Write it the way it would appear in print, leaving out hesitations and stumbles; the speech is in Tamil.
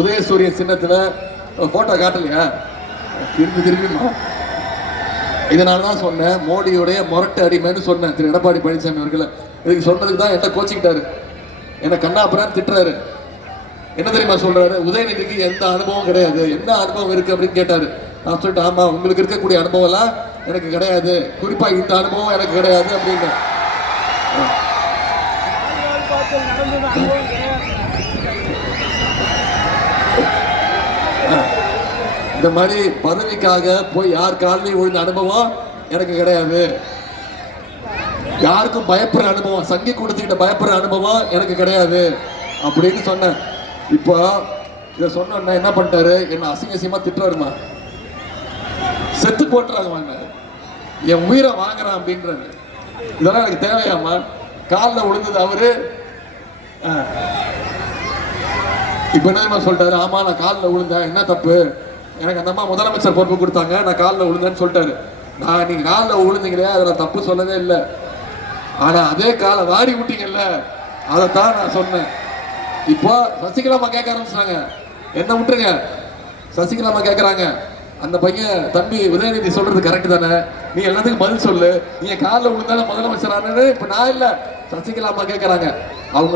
உதயசூரியன் சின்னத்துல போட்டோ காட்டலையா? திரும்பிமா இதனாலதான் சொன்னேன், மோடியுடைய முரட்டு அடிமைன்னு சொன்னேன் திரு எடப்பாடி பழனிசாமி அவர்களை. இதுக்கு சொன்னதுக்கு தான் என்ன கோச்சிக்கிட்டாரு, என்ன கண்ணாப்புறான்னு திட்டுறாரு. என்ன தெரியுமா சொல்றாரு, உதயநிதிக்கு எந்த அனுபவம் கிடையாது, என்ன அனுபவம் இருக்கு அப்படின்னு கேட்டாரு. நான் சொல்லிட்டு ஆமா, உங்களுக்கு இருக்கக்கூடிய அனுபவம் எல்லாம் எனக்கு கிடையாது, குறிப்பா இந்த அனுபவம் எனக்கு கிடையாது அப்படின்னு. இந்த மாதிரி பதவிக்காக போய் யார் காலையும் விழுந்த அனுபவம் எனக்கு கிடையாது. யாருக்கும் பயப்படுற அனுபவம், சங்கி கொடுத்துக்கிட்ட பயப்படுற அனுபவம் எனக்கு கிடையாது அப்படின்னு சொன்னேன். இப்போ இதை சொன்ன என்ன பண்ணிட்டாரு, என்ன அசிங்கமா திட்டுறாருமா, செத்து போட்டுறாங்க, என் உயிரை வாங்குறான் அப்படின்றாரு. இதெல்லாம் எனக்கு தேவையாமா? காலில் விழுந்தது அவரு. இப்ப என்ன சொல்லிட்டாரு, ஆமா நான் காலில் விழுந்தேன், என்ன தப்பு, எனக்கு அந்த அம்மா முதலமைச்சர் பொறுப்பு கொடுத்தாங்க, நான் காலில் விழுந்தேன்னு சொல்லிட்டாரு. நான் நீங்க காலில் விழுந்தீங்களே, அதை நான் தப்பு சொல்லவே இல்லை. ஆனா அதே காலை வாரி விட்டீங்கல்ல, அதைத்தான் நான் சொன்னேன். இப்போ சசிகலாமா கேட்க ஆரம்பிச்சாங்க, என்ன விட்டுருங்க. சசிகலாமா கேட்கறாங்க, அந்த பையன் தம்பி உதயநிதி சொல்றது கரெக்ட் தானே, நீ எல்லாத்துக்கும் பதில் சொல்லு, நீங்க காலில் விழுந்தாலும் முதலமைச்சர் ஆனது. இப்ப நான் இல்ல, சசிகலாமா கேட்கறாங்க. அவங்க